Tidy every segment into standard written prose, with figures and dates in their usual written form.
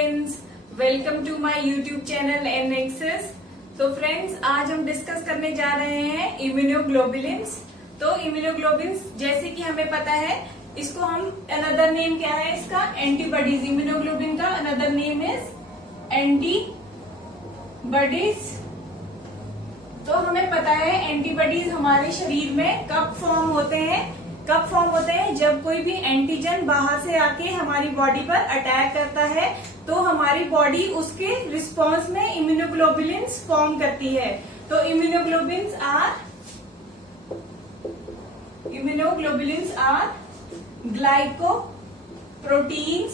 Friends, welcome to my YouTube channel N access. तो friends, आज हम डिस्कस करने जा रहे हैं इम्यूनोग्लोबुलिन्स। तो इम्यूनोग्लोबुलिन्स जैसे कि हमें पता है, इसको हम अनदर नेम क्या है इसका, एंटीबॉडीज। इम्यूनोग्लोबुलिन का अनदर नेम इज एंटीबॉडीज। तो हमें पता है एंटीबॉडीज हमारे शरीर में कब फॉर्म होते हैं। जब कोई भी एंटीजन बाहर से आके हमारी बॉडी पर अटैक करता है तो हमारी बॉडी उसके रिस्पॉन्स में इम्यूनोग्लोबुलिन्स फॉर्म करती है। तो इम्यूनोग्लोबुलिन्स आर ग्लाइकोप्रोटीन्स।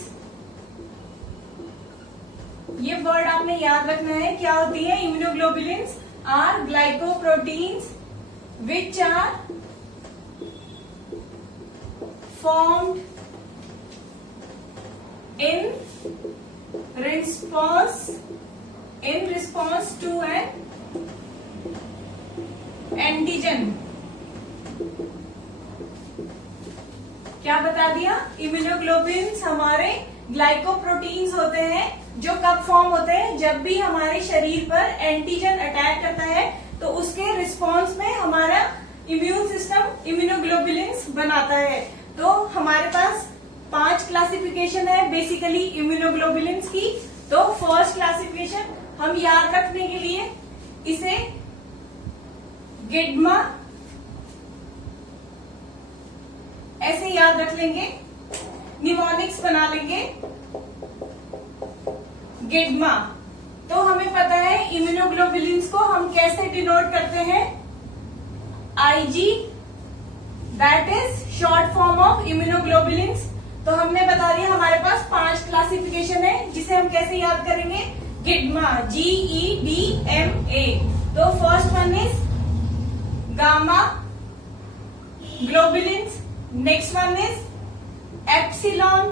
ये वर्ड आपने याद रखना है, क्या होती है। Immunoglobulins are glycoproteins which are formed in response to an antigen। क्या बता दिया, इम्यूनोग्लोबुलिन्स हमारे ग्लाइकोप्रोटीन्स होते हैं जो कब फॉर्म होते हैं, जब भी हमारे शरीर पर एंटीजन अटैक करता है तो उसके रिस्पॉन्स में हमारा इम्यून सिस्टम इम्यूनोग्लोबुलिन्स बनाता है। तो हमारे पास 5 क्लासिफिकेशन है बेसिकली इम्यूनोग्लोबुलिन्स की। तो फर्स्ट क्लासिफिकेशन हम याद रखने के लिए इसे गिड्मा ऐसे याद रख लेंगे, निमोनिक्स बना लेंगे गिड्मा। तो हमें पता है इम्यूनोग्लोबुलिन्स को हम कैसे डिनोट करते हैं, IG, that is short form of immunoglobulins. तो हमने बता दिया हमारे पास 5 क्लासिफिकेशन है जिसे हम कैसे याद करेंगे, गिड्मा, GEDMA। तो first one is gamma globulins, next one is epsilon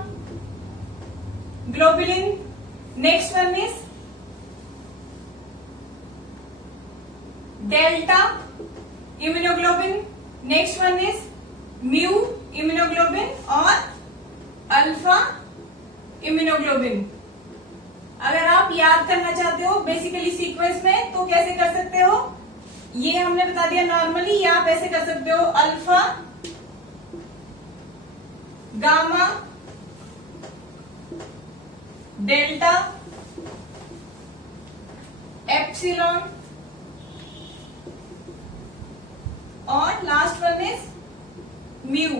globulin, next one is delta immunoglobulin, next one is mu immunoglobulin और अल्फा इम्यूनोग्लोबुलिन। अगर आप याद करना चाहते हो बेसिकली सीक्वेंस में तो कैसे कर सकते हो, ये हमने बता दिया नॉर्मली, या आप ऐसे कर सकते हो अल्फा, गामा, डेल्टा, एप्सिलॉन और last one is mu.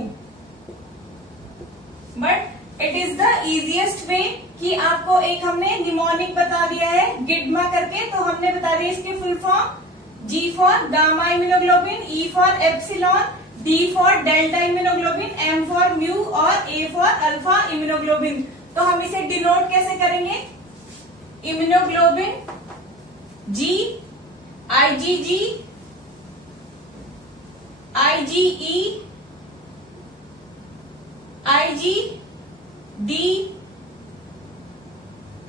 But it is the easiest way कि आपको एक हमने निमोनिक बता दिया है गिड्मा करके, तो हमने बता दिया इसके full form, G for gamma immunoglobulin, E for epsilon, D for delta immunoglobulin, M for mu और A फॉर अल्फा इम्यूनोग्लोबुलिन। तो हम इसे डिनोट कैसे करेंगे, immunoglobulin G, IgG, IgE, IgD,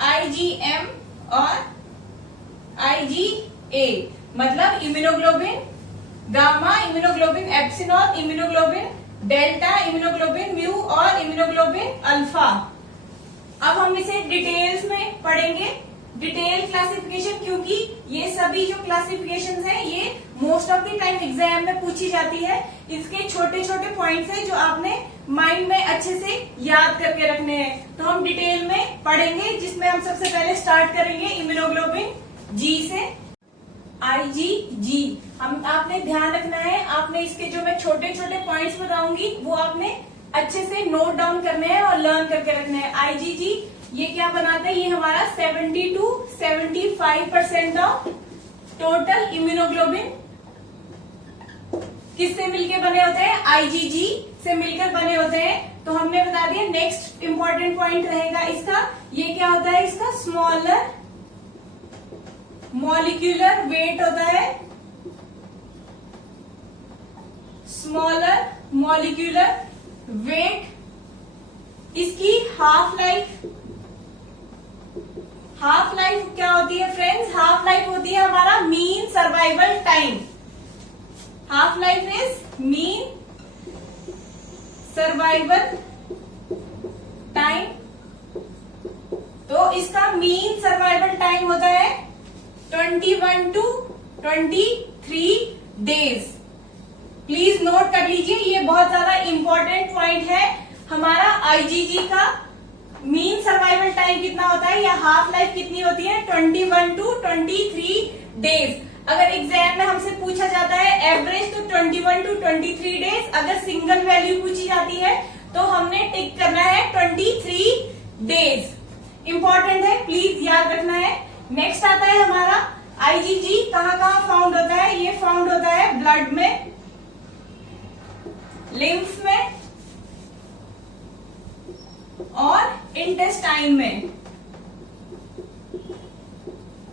IgM और IgA। मतलब immunoglobulin gamma, immunoglobulin epsilon, immunoglobulin delta, immunoglobulin mu और immunoglobulin alpha. अब हम इसे डिटेल्स में पढ़ेंगे, डिटेल क्लासिफिकेशन, क्योंकि ये सभी जो क्लासिफिकेशन है ये most of the time exam में पूछी जाती है। इसके छोटे छोटे पॉइंट्स हैं जो आपने माइंड में अच्छे से याद करके रखने हैं। तो हम डिटेल में पढ़ेंगे, जिसमें हम सबसे पहले स्टार्ट करेंगे इम्यूनोग्लोबुलिन जी से। IgG हम आपने ध्यान रखना है, आपने इसके जो मैं छोटे छोटे पॉइंट्स बताऊंगी वो आपने अच्छे से नोट डाउन करने हैं और लर्न करके रखना है। IgG ये क्या बनाता है, ये हमारा 70 to 75% ऑफ टोटल इम्यूनोग्लोबुलिन किससे मिलकर बने होते हैं, IgG से मिलकर बने होते हैं। तो हमने बता दिया। नेक्स्ट इंपॉर्टेंट पॉइंट रहेगा इसका, ये क्या होता है, इसका स्मॉलर मॉलिक्यूलर वेट होता है, स्मॉलर मॉलिक्यूलर वेट। इसकी हाफ लाइफ क्या होती है फ्रेंड्स, हाफ लाइफ होती है हमारा mean survival time. Half life is mean survival time. तो तो इसका मीन सर्वाइवल टाइम होता है 21 to 23 डेज। प्लीज नोट कर लीजिए, ये बहुत ज्यादा इंपॉर्टेंट पॉइंट है। हमारा आईजीजी का मीन सर्वाइवल टाइम कितना होता है या हाफ लाइफ कितनी होती है 21 to 23 डेज। अगर एग्जाम में हमसे पूछा जाता है एवरेज तो 21 to 23 डेज, अगर सिंगल वैल्यू पूछी जाती है तो हमने टिक करना है 23 डेज। इंपॉर्टेंट है, प्लीज याद रखना है। नेक्स्ट आता है हमारा आईजीजी कहाँ कहाँ फाउंड होता है। ये फाउंड होता है ब्लड में, लिम्फ में और इंटेस्टाइन में।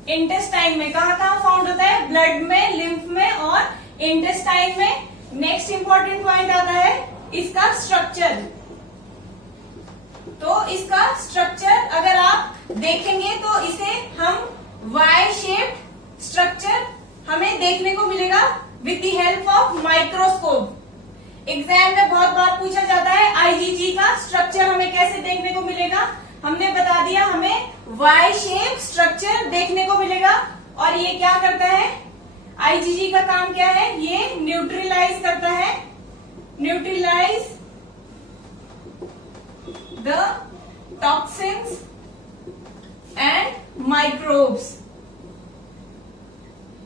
इंटेस्टाइन में कहाँ कहाँ फाउंड होता है, ब्लड में, लिम्फ में और इंटेस्टाइन में। नेक्स्ट इंपॉर्टेंट पॉइंट आता है इसका स्ट्रक्चर। तो इसका स्ट्रक्चर अगर आप देखेंगे तो इसे हम वाई शेप्ड स्ट्रक्चर हमें देखने को मिलेगा with the help of microscope. Exam में बहुत बार पूछा जाता है आईजीजी का स्ट्रक्चर हमें कैसे देखने को मिलेगा। हमने बता दिया, हमें वाई शेप स्ट्रक्चर देखने को मिलेगा। और ये क्या करता है, आईजीजी का काम क्या है, ये न्यूट्रलाइज करता है, neutralise the toxins and microbes.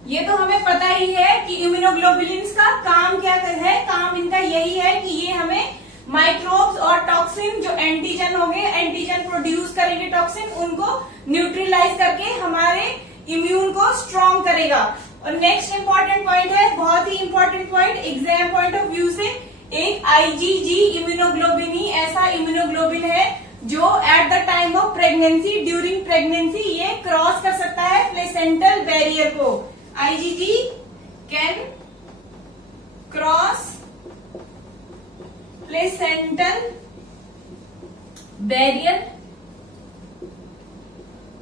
ये तो हमें पता ही है कि इम्यूनोग्लोबुलिन्स का काम क्या है, काम इनका यही है कि ये हमें माइक्रोब्स और टॉक्सिन जो एंटीजन होंगे, एंटीजन प्रोड्यूस करेंगे टॉक्सिन, उनको न्यूट्रलाइज करके हमारे इम्यून को स्ट्रॉन्ग करेगा। और नेक्स्ट इंपॉर्टेंट पॉइंट है, बहुत ही important point exam point of view से, एक आईजीजी इम्यूनोग्लोबिन ही ऐसा इम्यूनोग्लोबिन है जो at the time of pregnancy, during pregnancy ये क्रॉस कर सकता है प्लेसेंटल बैरियर को। IgG can cross placental barrier।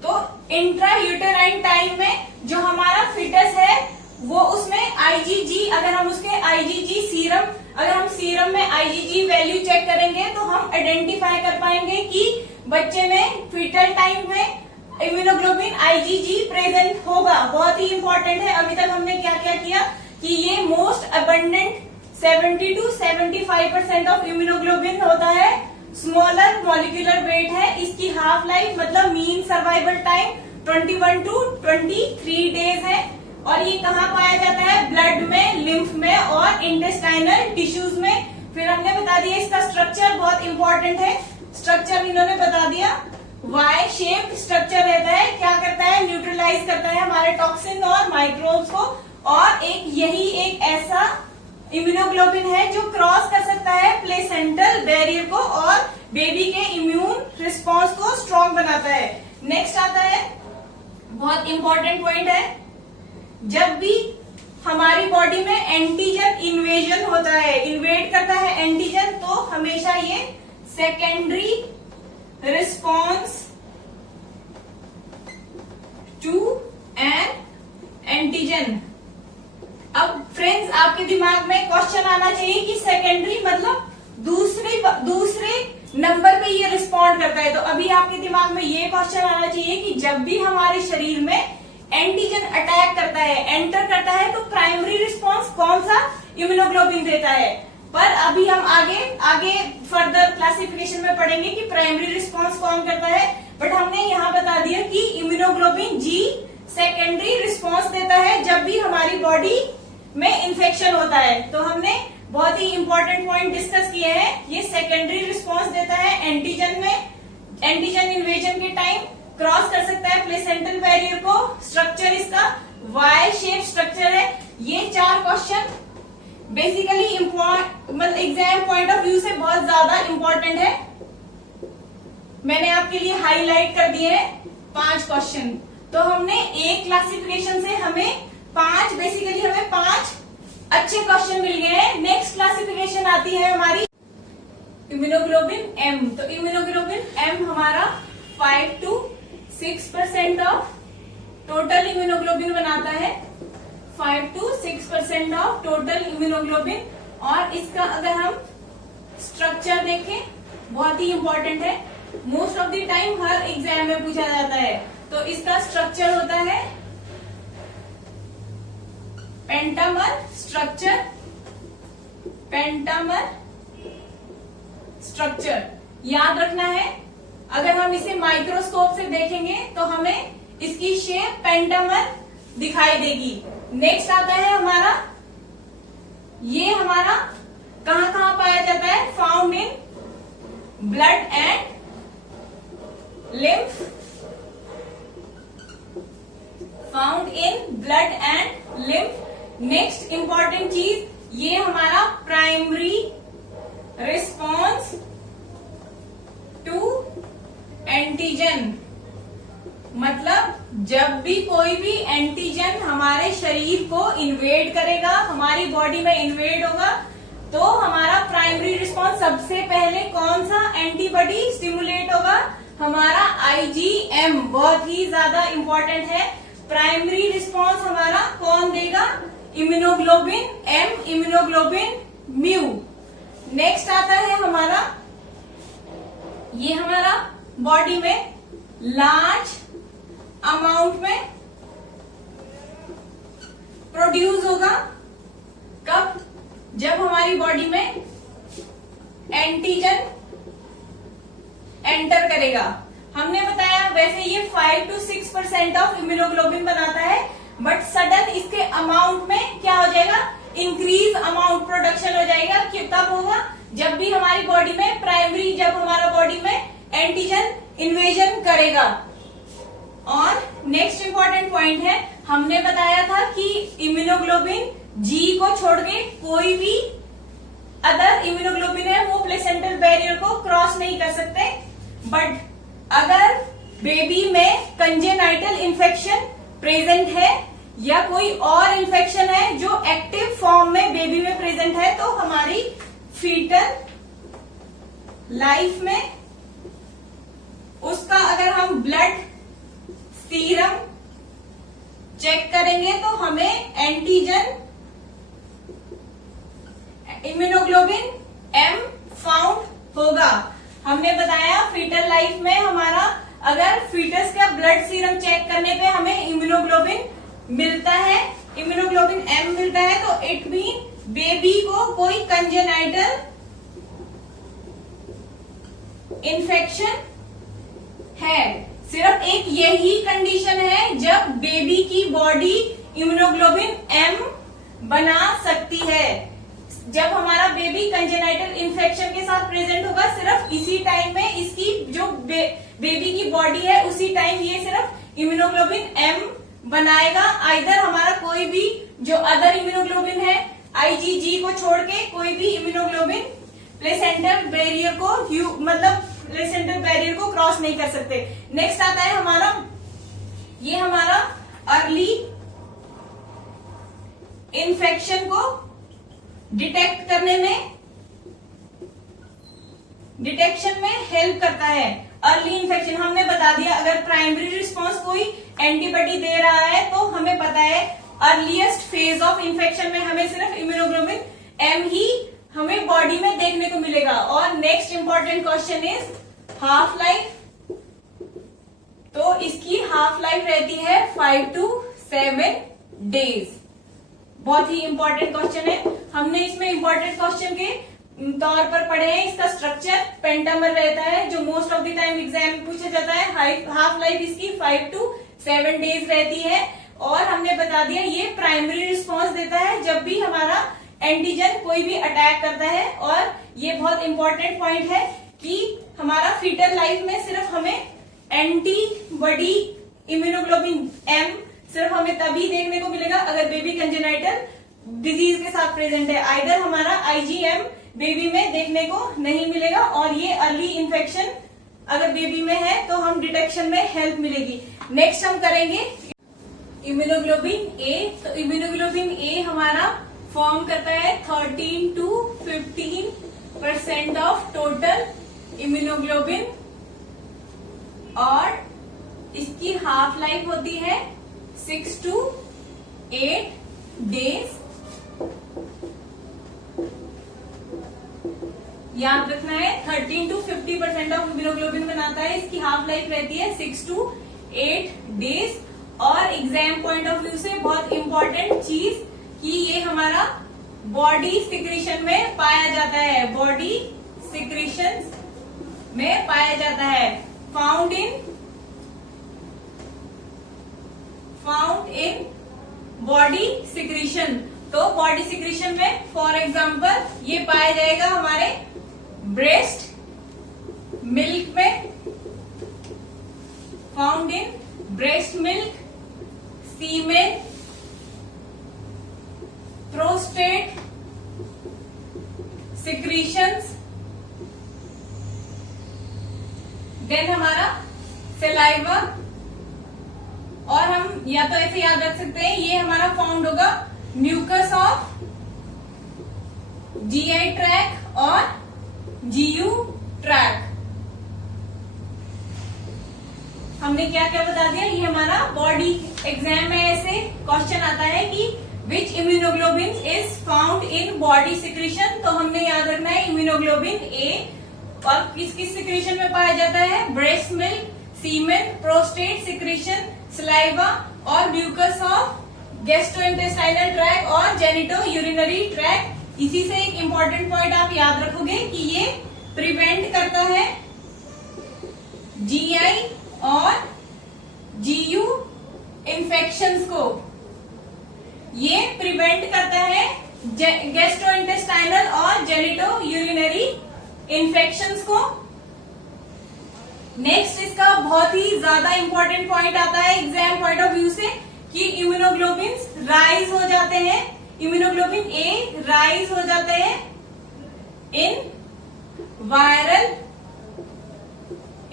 तो इंट्रायूटेराइन टाइम में जो हमारा फिटस है वो उसमें IgG, अगर हम उसके IgG सीरम, अगर हम सीरम में IgG वैल्यू चेक करेंगे तो हम आइडेंटिफाई कर पाएंगे कि बच्चे में फीटल टाइम में इम्यूनोग्लोबिन आईजीजी प्रेजेंट होगा। बहुत ही इंपॉर्टेंट है। अभी तक हमने क्या क्या किया कि ये most abundant 70 to 75% of immunoglobulin होता है, स्मॉलर मॉलिक्यूलर वेट है, इसकी हाफ लाइफ मतलब mean survival time 21 to 23 days है। और ये कहाँ पाया जाता है, ब्लड में, लिम्फ में और इंटेस्टाइनल टिश्यूज में। फिर हमने बता दिया इसका स्ट्रक्चर बहुत इंपॉर्टेंट है। स्ट्रक्चर इन्होंने बता दिया, वाई शेप स्ट्रक्चर रहता है, क्या करता है, न्यूट्रलाइज करता है हमारे टॉक्सिन और माइक्रोब्स को। और यही एक ऐसा इम्यूनोग्लोबिन है जो क्रॉस कर सकता है प्लेसेंटल बैरियर को और बेबी के इम्यून रिस्पॉन्स को स्ट्रॉन्ग बनाता है। नेक्स्ट आता है, बहुत इंपॉर्टेंट पॉइंट है, जब भी हमारी बॉडी में एंटीजन इन्वेजन होता है, इन्वेड करता है एंटीजन, तो हमेशा ये secondary response to an antigen. अब फ्रेंड्स आपके दिमाग में क्वेश्चन आना चाहिए कि सेकेंडरी मतलब दूसरे नंबर पे ये रिस्पॉन्ड करता है। तो अभी आपके दिमाग में ये क्वेश्चन आना चाहिए कि जब भी हमारे शरीर में एंटीजन अटैक करता है, एंटर करता है, तो प्राइमरी रिस्पॉन्स कौन सा, इम्यूनोग्लोबिन देता है। पर अभी हम आगे फर्दर क्लासिफिकेशन में पढ़ेंगे कि प्राइमरी रिस्पॉन्स कौन करता है। बट हमने यहाँ बता दिया कि इम्यूनोग्लोबिन जी सेकेंडरी रिस्पॉन्स देता है जब भी हमारी बॉडी में इन्फेक्शन होता है। तो हमने बहुत ही इंपॉर्टेंट पॉइंट डिस्कस किए हैं। ये सेकेंडरी रिस्पॉन्स देता है एंटीजन में, एंटीजन इन्वेजन के टाइम क्रॉस कर सकता है प्लेसेंटल बैरियर को। स्ट्रक्चर इसका वाई शेप स्ट्रक्चर है। ये 4 क्वेश्चन बेसिकली मतलब एग्जाम पॉइंट ऑफ व्यू से बहुत ज्यादा इंपॉर्टेंट है। मैंने आपके लिए हाईलाइट कर दिए हैं 5 क्वेश्चन। तो हमने एक क्लासिफिकेशन से हमें 5 अच्छे क्वेश्चन मिल गए हैं। नेक्स्ट क्लासिफिकेशन आती है हमारी इम्यूनोग्लोबिन एम। तो इम्यूनोग्लोबिन एम हमारा 5 to 6% ऑफ टोटल इम्यूनोग्लोबिन बनाता है, 5 to 6% ऑफ टोटल इम्यूनोग्लोबिन। और इसका अगर हम स्ट्रक्चर देखें, बहुत ही इंपॉर्टेंट है। Most of the time her exam में पूछा जाता है। तो इसका स्ट्रक्चर होता है पेंटामर स्ट्रक्चर, पेंटामर स्ट्रक्चर याद रखना है। अगर हम इसे माइक्रोस्कोप से देखेंगे तो हमें इसकी शेप पेंटामर दिखाई देगी। नेक्स्ट आता है हमारा, ये हमारा कहां कहां पाया जाता है, found in blood and lymph, found in blood and lymph. Next important चीज, ये हमारा प्राइमरी रिस्पॉन्स टू एंटीजन, मतलब जब भी कोई भी एंटीजन हमारे शरीर को इन्वेड करेगा, हमारी बॉडी में इन्वेड होगा, तो हमारा प्राइमरी रिस्पॉन्स सबसे पहले कौन सा एंटीबॉडी स्टिमुलेट होगा, हमारा आईजीएम। बहुत ही ज्यादा इंपॉर्टेंट है। प्राइमरी रिस्पॉन्स हमारा कौन देगा, immunoglobin M, immunoglobin mu. Next आता है हमारा, ये हमारा बॉडी में लार्ज अमाउंट में प्रोड्यूस होगा, कब, जब हमारी बॉडी में एंटीजन एंटर करेगा। हमने बताया वैसे ये 5 to 6% ऑफ इम्यूनोग्लोबिन बनाता है, बट सडन इसके अमाउंट में क्या हो जाएगा, इंक्रीज अमाउंट प्रोडक्शन हो जाएगा। कब होगा, जब भी हमारी बॉडी में प्राइमरी, जब हमारा बॉडी में एंटीजन इन्वेजन करेगा। और नेक्स्ट इंपॉर्टेंट पॉइंट है, हमने बताया था कि इम्यूनोग्लोबिन जी को छोड़ के कोई भी अदर इम्यूनोग्लोबिन है वो प्लेसेंटल बैरियर को क्रॉस नहीं कर सकते। बट अगर बेबी में कंजेनाइटल इन्फेक्शन प्रेजेंट है या कोई और इन्फेक्शन है जो एक्टिव फॉर्म में बेबी में प्रेजेंट है, तो हमारी फीटल लाइफ में उसका अगर हम ब्लड सीरम चेक करेंगे तो हमें एंटीजन इम्यूनोग्लोबिन एम फाउंड होगा। हमने बताया फीटल लाइफ में हमारा अगर फीटस का ब्लड सीरम चेक करने पे हमें इम्यूनोग्लोबिन मिलता है, इम्यूनोग्लोबिन एम मिलता है, तो इट मीन बेबी को कोई कंजेनाइटल इन्फेक्शन है। सिर्फ एक यही कंडीशन है जब बेबी की बॉडी इम्यूनोग्लोबिन एम बना सकती है। जब हमारा बेबी कंजेनाइटल इन्फेक्शन के साथ प्रेजेंट होगा, सिर्फ इसी टाइम में इसकी जो बेबी की बॉडी है उसी टाइम ये सिर्फ इम्यूनोग्लोबिन एम बनाएगा। आइदर हमारा कोई भी जो अदर इम्यूनोग्लोबिन है आईजीजी को छोड़ के कोई भी इम्यूनोग्लोबिन प्लेसेंटल बैरियर को मतलब प्लेसेंटल बैरियर को क्रॉस नहीं कर सकते। नेक्स्ट आता है हमारा, ये हमारा अर्ली इन्फेक्शन को डिटेक्ट करने में, डिटेक्शन में हेल्प करता है। अर्ली इन्फेक्शन हमने बता दिया, अगर प्राइमरी रिस्पॉन्स कोई एंटीबॉडी दे रहा है तो हमें पता है अर्लीस्ट फेज ऑफ इन्फेक्शन में हमें सिर्फ इम्यूनोग्लोबिन एम ही हमें बॉडी में देखने को मिलेगा। और next important question is half life. तो इसकी हाफ लाइफ रहती है 5 to 7 डेज। बहुत ही इंपॉर्टेंट क्वेश्चन है, हमने इसमें इंपॉर्टेंट क्वेश्चन के तौर पर पढ़े हैं। इसका स्ट्रक्चर पेंटामर रहता है जो most of the time exam में पूछा जाता है। हाफ लाइफ इसकी 5 to 7 डेज रहती है। और हमने बता दिया ये प्राइमरी रिस्पॉन्स देता है जब भी हमारा एंटीजन कोई भी अटैक करता है। और ये बहुत इंपॉर्टेंट पॉइंट है कि हमारा फीटल लाइफ में सिर्फ हमें एंटीबॉडी इम्यूनोग्लोबिन एम सिर्फ हमें तभी देखने को मिलेगा अगर बेबी कंजेनाइटल डिजीज के साथ प्रेजेंट है। आइदर हमारा आईजीएम बेबी में देखने को नहीं मिलेगा। और ये अर्ली इन्फेक्शन अगर बेबी में है तो हम डिटेक्शन में हेल्प मिलेगी। नेक्स्ट हम करेंगे इम्यूनोग्लोबिन ए। तो इम्यूनोग्लोबिन ए हमारा फॉर्म करता है 13 to 15% ऑफ टोटल इम्यूनोग्लोबिन। और इसकी हाफ लाइफ होती है 6 to 8 डेज। याद रखना है 13 to 50% ऑफ इम्यूनोग्लोबिन बनाता है। इसकी हाफ लाइफ रहती है 6 to 8 डेज। और एग्जाम पॉइंट ऑफ व्यू से बहुत इंपॉर्टेंट चीज कि ये हमारा बॉडी सिक्रीशन में पाया जाता है, बॉडी सिक्रीशन में पाया जाता है। Found in body secretion. तो बॉडी सिक्रीशन में फॉर एग्जांपल ये पाया जाएगा हमारे ब्रेस्ट मिल्क में, found in breast milk, semen, prostate secretions, then हमारा सलाइवा। और हम या तो ऐसे याद रख सकते हैं, ये हमारा फाउंड होगा म्यूकस ऑफ जीआई ट्रैक और जीयू ट्रैक। हमने क्या क्या बता दिया, ये हमारा बॉडी एग्जाम में ऐसे क्वेश्चन आता है कि which immunoglobin is found in body secretion. तो हमने याद रखना है इम्यूनोग्लोबिन ए, और किस किस सिक्रीशन में पाया जाता है, breast milk, semen, prostate secretion, saliva और म्यूकस ऑफ गैस्ट्रोइंटेस्टाइनल ट्रैक और जेनिटो यूरिनरी ट्रैक। इसी से एक इंपॉर्टेंट पॉइंट आप याद रखोगे कि ये प्रिवेंट करता है जीआई और जीयू इन्फेक्शंस को, ये प्रिवेंट करता है गैस्ट्रोइंटेस्टाइनल और जेनिटो यूरिनरी इन्फेक्शंस को। नेक्स्ट इसका बहुत ही ज्यादा इंपॉर्टेंट पॉइंट आता है एग्जाम पॉइंट ऑफ व्यू से कि इम्यूनोग्लोबिन राइज हो जाते हैं, इम्यूनोग्लोबिन ए राइज हो जाते हैं इन वायरल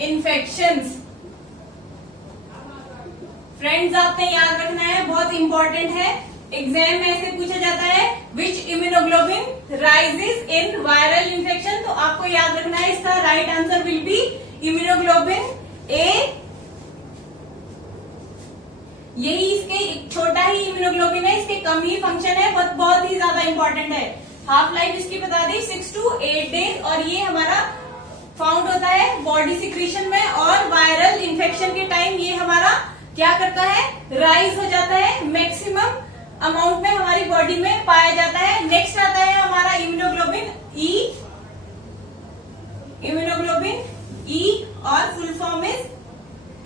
इन्फेक्शंस। फ्रेंड्स आपने याद रखना है, बहुत इंपॉर्टेंट है, एग्जाम में ऐसे पूछा जाता है which immunoglobin rises in viral infection. तो आपको याद रखना है इसका right answer will be immunoglobin A. यही इसके छोटा ही इम्यूनोग्लोबिन है, इसके कम ही फंक्शन है, बट बहुत ही ज्यादा इंपॉर्टेंट है। हाफ लाइफ इसकी बता दी 6 to 8 डेज, और ये हमारा फाउंड होता है बॉडी सिक्रीशन में, और वायरल इन्फेक्शन के टाइम ये हमारा क्या करता है, राइज हो जाता है, मैक्सिमम अमाउंट में हमारी बॉडी में पाया जाता है। नेक्स्ट आता है हमारा इम्यूनोग्लोबिन ई, इम्यूनोग्लोबिन ई और full form is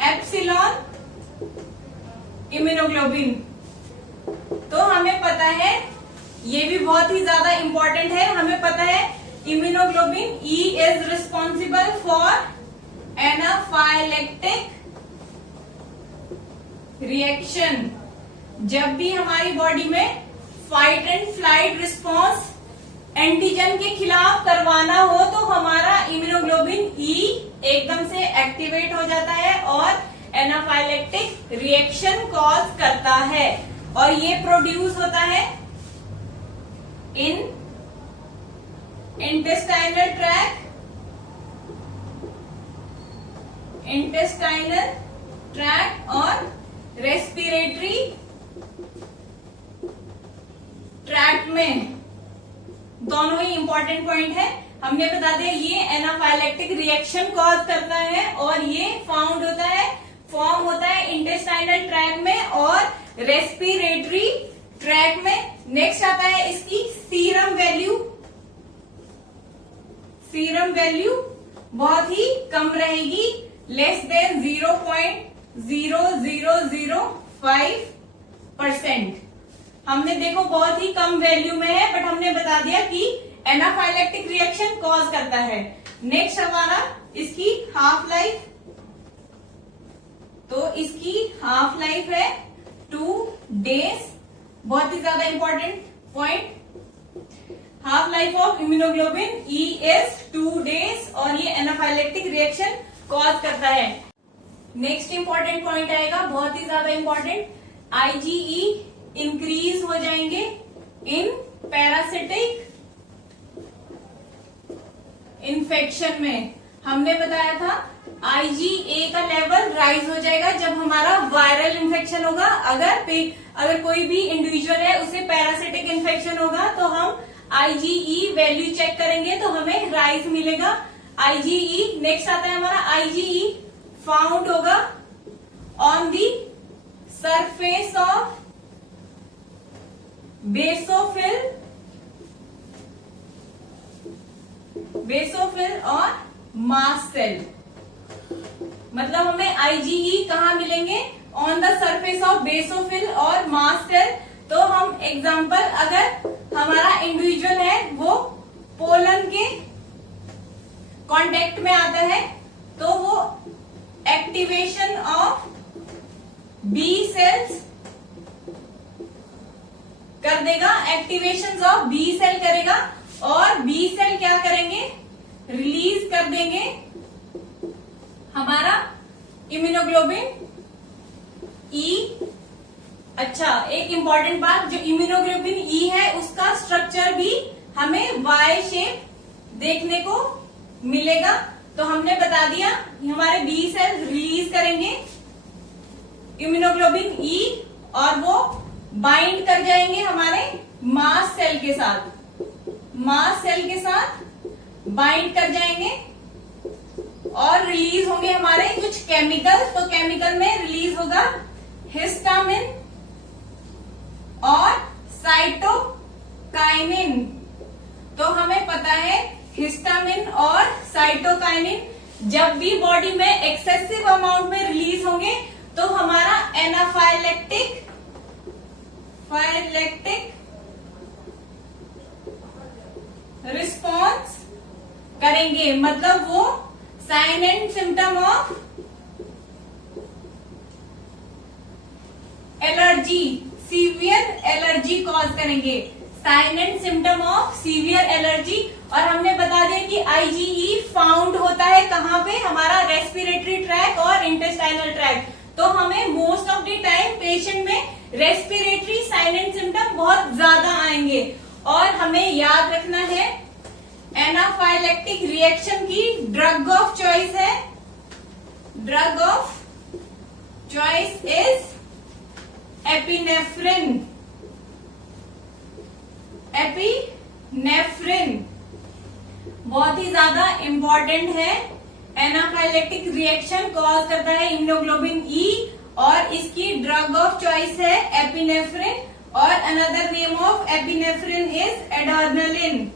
epsilon immunoglobulin. तो हमें पता है, ये भी बहुत ही ज्यादा इंपॉर्टेंट है, हमें पता है immunoglobulin E is responsible for anaphylactic reaction. जब भी हमारी बॉडी में fight and flight response antigen के खिलाफ करवाना हो तो हमारा इम्यूनोग्लोबिन ई एकदम से एक्टिवेट हो जाता है और एनाफाइलेक्टिक रिएक्शन कॉज करता है, और ये प्रोड्यूस होता है इन इंटेस्टाइनल ट्रैक और रेस्पिरेटरी ट्रैक में। दोनों ही इंपॉर्टेंट पॉइंट है, हमने बता दिया ये एनाफाइलेक्टिक रिएक्शन कॉज करता है, और ये फॉर्म होता है इंटेस्टाइनल ट्रैक में और रेस्पिरेटरी ट्रैक में। नेक्स्ट आता है इसकी सीरम वैल्यू बहुत ही कम रहेगी, लेस देन 0.0005%। हमने देखो बहुत ही कम वैल्यू में है, बट हमने बता दिया कि एनाफाइलेक्टिक रिएक्शन कॉज करता है। नेक्स्ट हमारा इसकी हाफ लाइफ, तो इसकी हाफ लाइफ है 2 डेज, बहुत ही ज्यादा important point. Half life of immunoglobulin E is 2 days, और ये एनाफाइलेक्टिक रिएक्शन कॉज करता है। नेक्स्ट इंपॉर्टेंट पॉइंट आएगा, बहुत ही ज्यादा इंपॉर्टेंट, आईजीई इंक्रीज हो जाएंगे इन पैरासिटिक इन्फेक्शन में। हमने बताया था आईजीए का लेवल राइज हो जाएगा जब हमारा वायरल इन्फेक्शन होगा। अगर कोई भी इंडिविजुअल है उसे पैरासिटिक इन्फेक्शन होगा तो हम IgE वैल्यू चेक करेंगे तो हमें राइज मिलेगा। IgE नेक्स्ट आता है हमारा IgE फाउंड होगा on the surface of basophil और मास्ट सेल। मतलब हमें IgE कहाँ मिलेंगे? On the surface of basophil और मास्ट सेल। तो हम एग्जाम्पल, अगर हमारा इंडिविजुअल है वो पोलन के कांटेक्ट में आता है तो वो एक्टिवेशन ऑफ बी सेल्स कर देगा, एक्टिवेशन ऑफ बी सेल करेगा और बी सेल क्या करेंगे? रिलीज कर देंगे हमारा इम्यूनोग्लोबिन ई। अच्छा, एक इंपॉर्टेंट बात, जो इम्यूनोग्लोबिन ई है उसका स्ट्रक्चर भी हमें वाई शेप देखने को मिलेगा। तो हमने बता दिया हमारे बी सेल रिलीज करेंगे इम्यूनोग्लोबिन ई और वो बाइंड कर जाएंगे हमारे मास्ट सेल के साथ, मास्ट सेल के साथ बाइंड कर जाएंगे और रिलीज होंगे हमारे कुछ केमिकल। तो केमिकल में रिलीज होगा हिस्टामिन और साइटोकाइनिन। तो हमें पता है हिस्टामिन और साइटोकाइनिन जब भी बॉडी में एक्सेसिव अमाउंट में रिलीज होंगे तो हमारा एनाफाइलेक्टिक रिस्पॉन्स करेंगे। मतलब वो sign and symptom of allergy, severe allergy cause करेंगे, sign and symptom of severe allergy. और हमने बता दिया कि IgE फाउंड होता है कहाँ पे? हमारा रेस्पिरेटरी ट्रैक और इंटेस्टाइनल ट्रैक। तो हमें most of the time patient में रेस्पिरेटरी साइन एंड सिम्टम बहुत ज्यादा आएंगे। और हमें याद रखना है एनाफाइलेक्टिक रिएक्शन की ड्रग ऑफ चॉइस है, drug of choice is epinephrine. Epinephrine बहुत ही ज्यादा इंपॉर्टेंट है। एनाफाइलेक्टिक रिएक्शन कॉज करता है इम्यूनोग्लोबिन ई और इसकी ड्रग ऑफ चॉइस है एपिनेफ्रिन। और another name of epinephrine is adrenaline.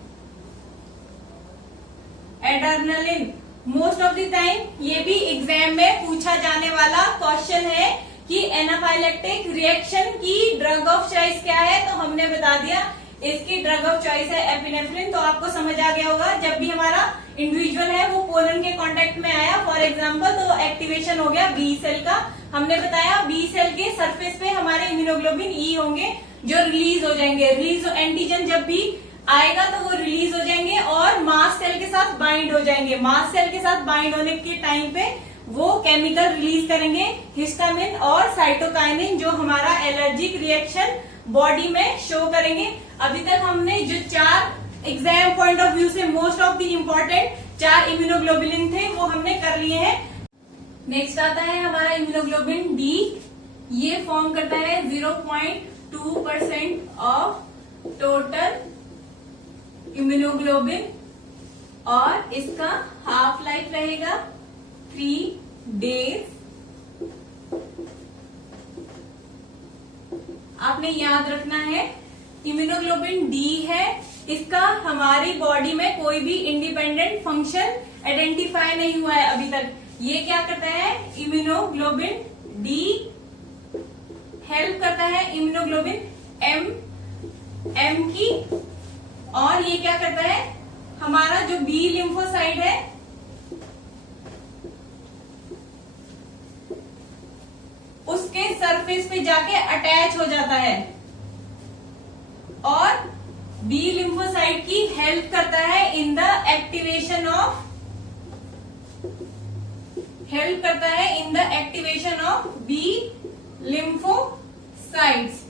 Adrenaline most of the time ये भी एग्जाम में पूछा जाने वाला क्वेश्चन है कि एनाफाइलेक्टिक रिएक्शन की ड्रग ऑफ चॉइस क्या है। तो हमने बता दिया इसकी ड्रग ऑफ चॉइस है एपिनेफ्रिन। तो आपको समझ आ गया होगा, जब भी हमारा इंडिविजुअल है वो पोलन के कांटेक्ट में आया फॉर एग्जांपल तो एक्टिवेशन हो गया बी सेल का। हमने बताया बी सेल के सरफेस पे हमारे इम्यूनोग्लोबिन ई होंगे जो रिलीज हो जाएंगे। रिलीज एंटीजन जब भी आएगा तो वो रिलीज हो जाएंगे और मास्ट सेल के साथ बाइंड हो जाएंगे। मास्ट सेल के साथ बाइंड होने के टाइम पे वो केमिकल रिलीज करेंगे हिस्टामिन और साइटोकाइनिन जो हमारा एलर्जिक रिएक्शन बॉडी में शो करेंगे। अभी तक हमने जो 4 एग्जाम पॉइंट ऑफ व्यू से most of the important 4 immunoglobulin थे वो हमने कर लिए हैं। नेक्स्ट आता है हमारा इम्यूनोग्लोबिन डी। ये फॉर्म करता है 0.2% ऑफ टोटल इम्यूनोग्लोबिन और इसका हाफ लाइफ रहेगा 3 डेज। आपने याद रखना है इम्यूनोग्लोबिन डी है, इसका हमारी बॉडी में कोई भी इंडिपेंडेंट फंक्शन आइडेंटिफाई नहीं हुआ है अभी तक। ये क्या करता है? इम्यूनोग्लोबिन डी हेल्प करता है इम्यूनोग्लोबिन एम की। और ये क्या करता है? हमारा जो बी लिम्फोसाइट है उसके सरफेस पे जाके अटैच हो जाता है और बी लिम्फोसाइट की हेल्प करता है in the activation of B lymphocytes.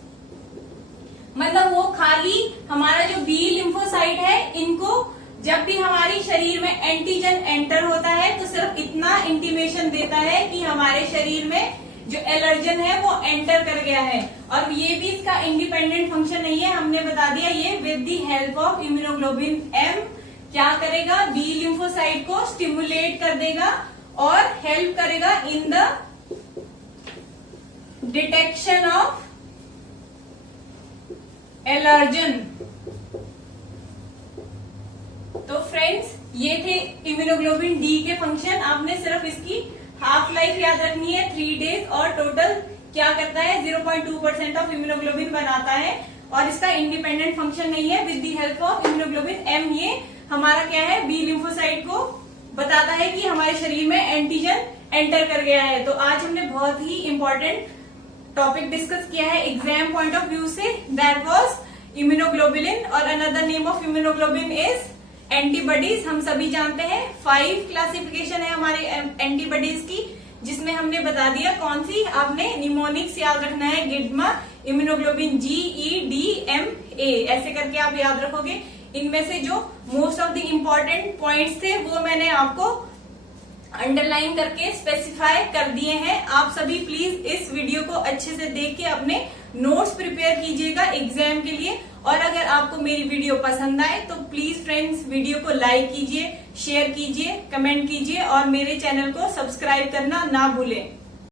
मतलब वो खाली हमारा जो बी लिम्फोसाइट है इनको जब भी हमारी शरीर में एंटीजन एंटर होता है तो सिर्फ इतना इंटीमेशन देता है कि हमारे शरीर में जो एलर्जन है वो एंटर कर गया है। और ये भी इसका इंडिपेंडेंट फंक्शन नहीं है, हमने बता दिया, ये with the help of immunoglobin M क्या करेगा, बी लिम्फोसाइट को स्टिमुलेट कर देगा और हेल्प करेगा in the detection of allergen. तो फ्रेंड्स, ये थे इम्यूनोग्लोबिन डी के फंक्शन। आपने सिर्फ इसकी हाफ लाइफ याद रखनी है 3 डेज, और टोटल क्या करता है 0.2% ऑफ इम्यूनोग्लोबिन बनाता है, और इसका इंडिपेंडेंट फंक्शन नहीं है। With the help of immunoglobin M ये हमारा क्या है, बी लिम्फोसाइट को बताता है कि हमारे शरीर में एंटीजन एंटर कर गया है। तो आज हमने बहुत ही इंपॉर्टेंट टॉपिक डिस्कस किया है एग्जाम पॉइंट ऑफ व्यू से, दैट वाज इम्यूनोग्लोबुलिन, और another name of immunoglobulin is antibodies. हम सभी जानते हैं 5 क्लासिफिकेशन है हमारे एंटीबॉडीज की, जिसमें हमने बता दिया कौन सी, आपने निमोनिक्स याद रखना है, गिडमा, इम्यूनोग्लोबिन जी, ई, डी, एम, ए, ऐसे करके आप याद रखोगे। इनमें से जो most of the important points थे वो मैंने आपको अंडरलाइन करके स्पेसिफाई कर दिए हैं। आप सभी प्लीज इस वीडियो को अच्छे से देख के अपने नोट्स प्रिपेयर कीजिएगा एग्जाम के लिए। और अगर आपको मेरी वीडियो पसंद आए तो प्लीज फ्रेंड्स वीडियो को लाइक कीजिए, शेयर कीजिए, कमेंट कीजिए और मेरे चैनल को सब्सक्राइब करना ना भूलें।